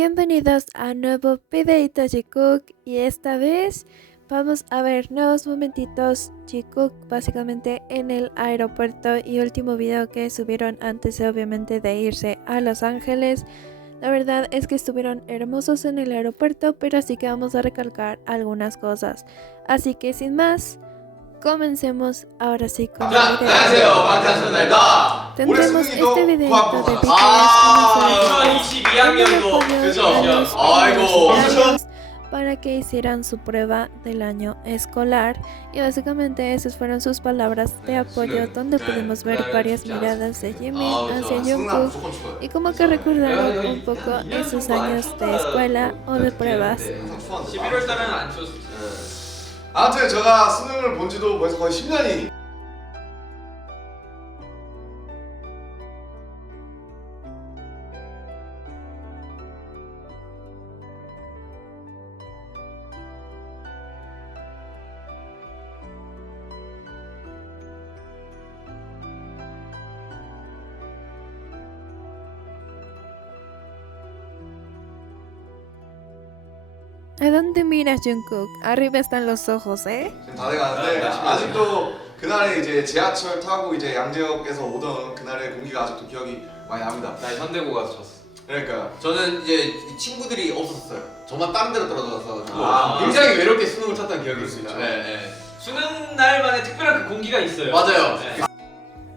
Bienvenidos a un nuevo videito Jikook y esta vez vamos a ver nuevos momentitos Jikook básicamente en el aeropuerto y último video que subieron antes obviamente de irse a Los Ángeles. La verdad es que estuvieron hermosos en el aeropuerto, pero sí que vamos a recalcar algunas cosas. Así que sin más, comencemos ahora sí con el video. Tendremos este videito de BTS para que hicieran su prueba del año escolar y básicamente esas fueron sus palabras de apoyo, donde pudimos ver varias miradas de Jimin hacia Jungkook y como que recordaron un poco esos años de escuela o de pruebas. 11월달은 안 쳤어요. 아무튼 제가 수능을 본 지도 벌써 거의 10년이 ¿A dónde miras, Jungkook? Arriba están los ojos, ¿eh? 지금 다 돼가는데 아직도 그날에 이제 지하철 타고 이제 양재역에서 오던 그날의 공기가 아직도 기억이 많이 납니다. 나 현대고 가서 쳤어. 그러니까요. 저는 이제 친구들이 없었어요. 저만 다른 데로 떨어져서 아. 굉장히 외롭게 수능을 쳤던 기억이 그럴 수 있습니다. 있죠. 네. 수능 날만의 특별한 그 공기가 있어요. 맞아요. 네.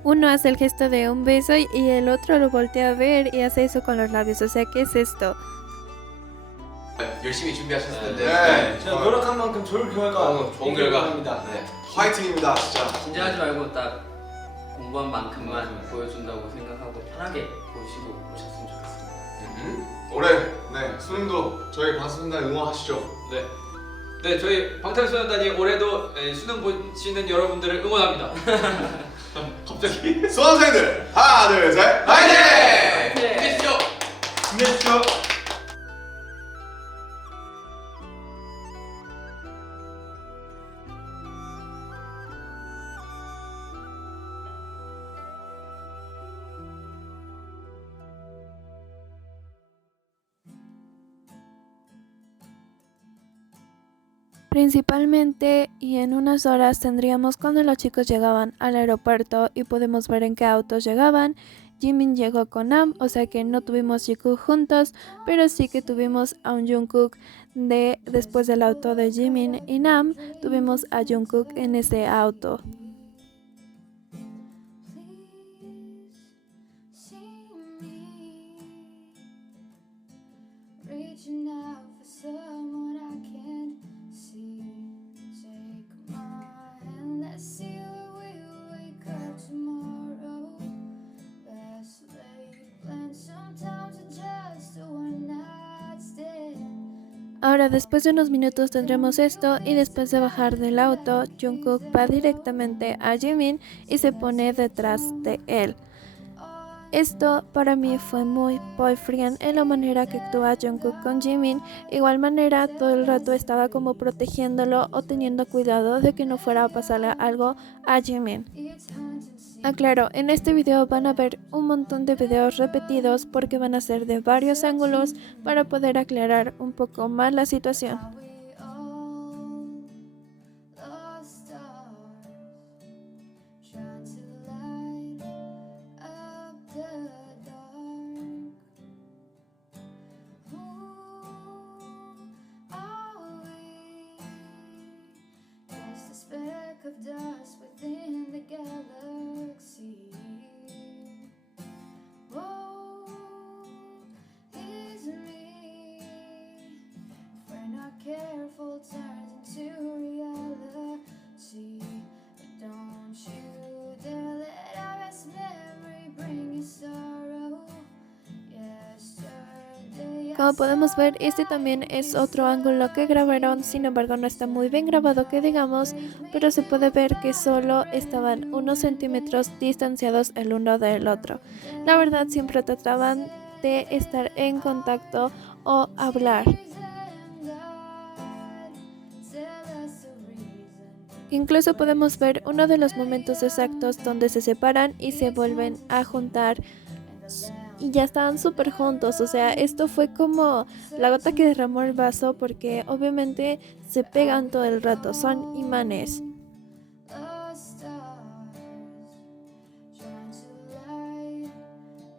Uno hace el gesto de un beso y el otro lo voltea a ver y hace eso con los labios, o sea, ¿qué es esto? 열심히 준비하셨을 텐데 네. 제가 노력한 만큼 좋은 결과 좋은 결과 합니다. 네. 화이팅입니다, 진짜. 긴장하지 말고 딱 공부한 만큼만 보여준다고 생각하고 편하게 보시고 오셨으면 좋겠습니다. 올해 네 수능도 저희 방송단 응원하시죠. 네. 네, 저희 방탄소년단이 올해도 수능 보시는 여러분들을 응원합니다. 갑자기. 수험생들 하나 둘 셋 화이팅! 힘내십시오. 힘내십시오. Principalmente y en unas horas tendríamos cuando los chicos llegaban al aeropuerto y podemos ver en qué autos llegaban. Jimin llegó con Nam, o sea que no tuvimos Jikook juntos, pero sí que tuvimos a un Jungkook después del auto de Jimin y Nam, tuvimos a Jungkook en ese auto. Ahora después de unos minutos tendremos esto y después de bajar del auto, Jungkook va directamente a Jimin y se pone detrás de él. Esto para mí fue muy boyfriend en la manera que actúa Jungkook con Jimin. Igual manera todo el rato estaba como protegiéndolo o teniendo cuidado de que no fuera a pasarle algo a Jimin. Aclaro, en este video van a ver un montón de videos repetidos porque van a ser de varios ángulos para poder aclarar un poco más la situación. Careful turns into reality. Don't you dare let our best memory bring you sorrow. Yesterday. Como podemos ver, este también es otro ángulo que grabaron, sin embargo no está muy bien grabado que digamos, pero se puede ver que solo estaban unos centímetros distanciados el uno del otro. La verdad siempre trataban de estar en contacto o hablar. Incluso podemos ver uno de los momentos exactos donde se separan y se vuelven a juntar y ya estaban súper juntos. O sea, esto fue como la gota que derramó el vaso porque obviamente se pegan todo el rato, son imanes. The stars trying to light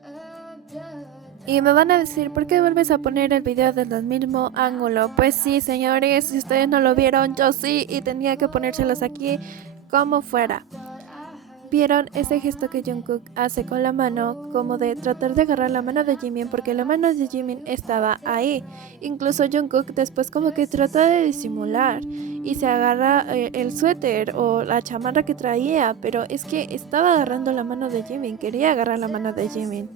up the Y me van a decir, ¿por qué vuelves a poner el video desde el mismo ángulo? Pues sí, señores, si ustedes no lo vieron, yo sí, y tenía que ponérselos aquí como fuera. ¿Vieron ese gesto que Jungkook hace con la mano, como de tratar de agarrar la mano de Jimin, porque la mano de Jimin estaba ahí? Incluso Jungkook después como que trata de disimular y se agarra el suéter o la chamarra que traía, pero es que estaba agarrando la mano de Jimin, quería agarrar la mano de Jimin.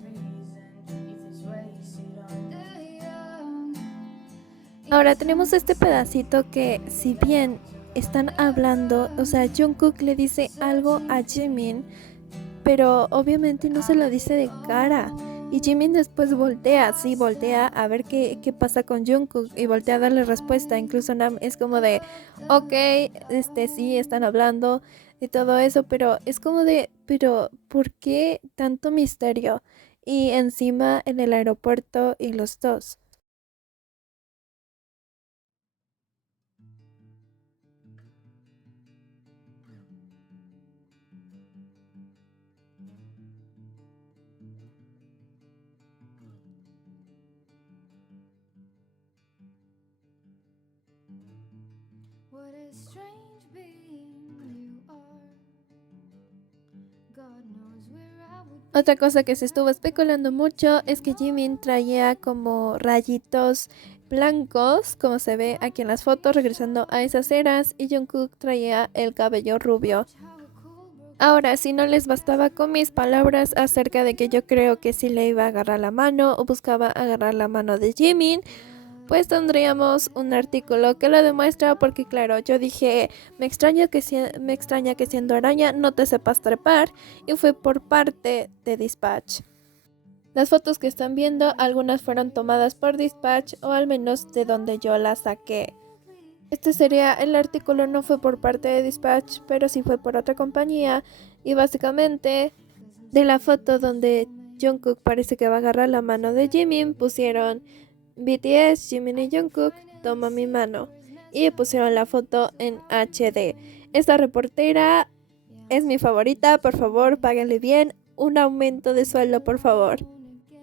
Ahora tenemos este pedacito que, si bien están hablando, o sea, Jungkook le dice algo a Jimin, pero obviamente no se lo dice de cara. Y Jimin después voltea, sí, voltea a ver qué pasa con Jungkook y voltea a darle respuesta. Incluso Nam es como de, ok, sí, están hablando y todo eso, pero es como de, pero ¿por qué tanto misterio? Y encima en el aeropuerto y los dos. What a strange being you are. God knows where I would be. Otra cosa que se estuvo especulando mucho es que Jimin traía como rayitos blancos, como se ve aquí en las fotos, regresando a esas eras, y Jungkook traía el cabello rubio. Ahora, si no les bastaba con mis palabras acerca de que yo creo que sí le iba a agarrar la mano o buscaba agarrar la mano de Jimin, pues tendríamos un artículo que lo demuestra, porque claro, yo dije, me extraña que siendo araña no te sepas trepar, y fue por parte de Dispatch. Las fotos que están viendo, algunas fueron tomadas por Dispatch, o al menos de donde yo las saqué. Este sería el artículo, no fue por parte de Dispatch, pero sí fue por otra compañía, y básicamente de la foto donde Jungkook parece que va a agarrar la mano de Jimin, pusieron BTS, Jimin y Jungkook, toma mi mano, y pusieron la foto en HD. Esta reportera es mi favorita, por favor, páguenle bien, un aumento de sueldo, por favor.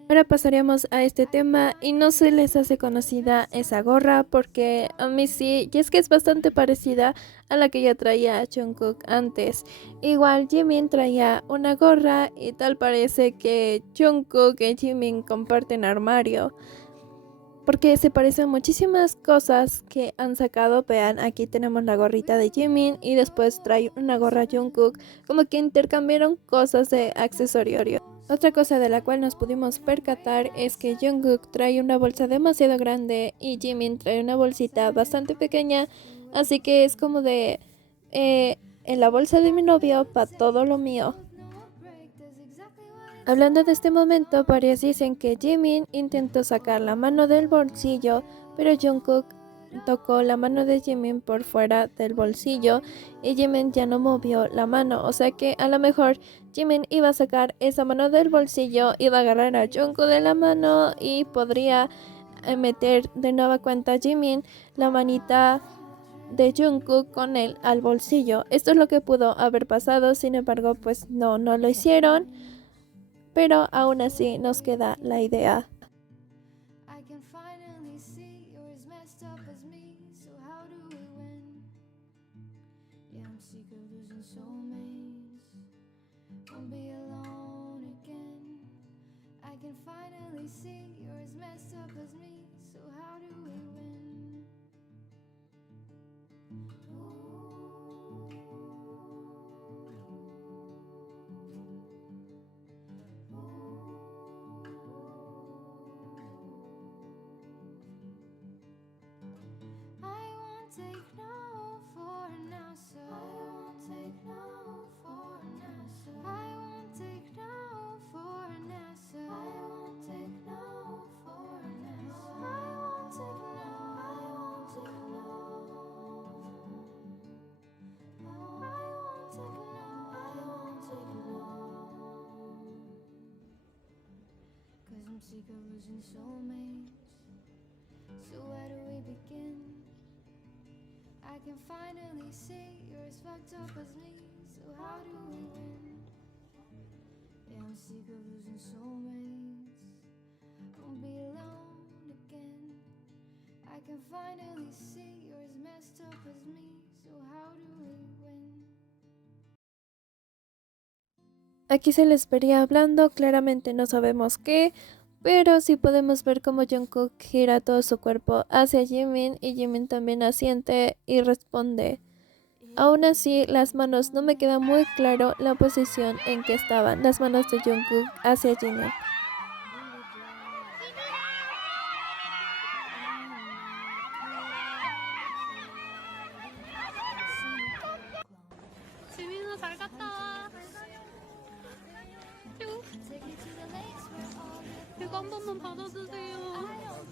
Ahora pasaríamos a este tema, y no se les hace conocida esa gorra porque a mí sí, y es que es bastante parecida a la que ya traía Jungkook antes. Igual Jimin traía una gorra y tal parece que Jungkook y Jimin comparten armario, porque se parecen muchísimas cosas que han sacado. Vean, aquí tenemos la gorrita de Jimin y después trae una gorra Jungkook, como que intercambiaron cosas de accesorio. Otra cosa de la cual nos pudimos percatar es que Jungkook trae una bolsa demasiado grande y Jimin trae una bolsita bastante pequeña, así que es como de, en la bolsa de mi novio pa' todo lo mío. Hablando de este momento, varios dicen que Jimin intentó sacar la mano del bolsillo, pero Jungkook tocó la mano de Jimin por fuera del bolsillo y Jimin ya no movió la mano, o sea que a lo mejor Jimin iba a sacar esa mano del bolsillo, iba a agarrar a Jungkook de la mano y podría meter de nueva cuenta a Jimin la manita de Jungkook con él al bolsillo. Esto es lo que pudo haber pasado, sin embargo pues no lo hicieron, pero aún así nos queda la idea. I can finally see you're as messed up as me, so how do we win? Yeah, I'm sick of losing soulmates. Won't be alone again. I can finally see you're as messed up as me, so how do we win? I won't take no for an answer. I won't take no for an answer. I won't take no for an answer. I won't take no for an losing soulmates. So where do we begin? I can finally see you're as fucked up as me. So how do we win? Yeah, I'm sick of losing soulmates. Won't be alone again. I can finally see you're as messed up as me. So how do we win? Aquí se les vería hablando, claramente no sabemos qué, pero sí podemos ver cómo Jungkook gira todo su cuerpo hacia Jimin y Jimin también asiente y responde. Aún así, las manos no me queda muy claro la posición en que estaban las manos de Jungkook hacia Jimin. 지민아 잘 갔다 와. 휴. 이거 한 번만 받아주세요.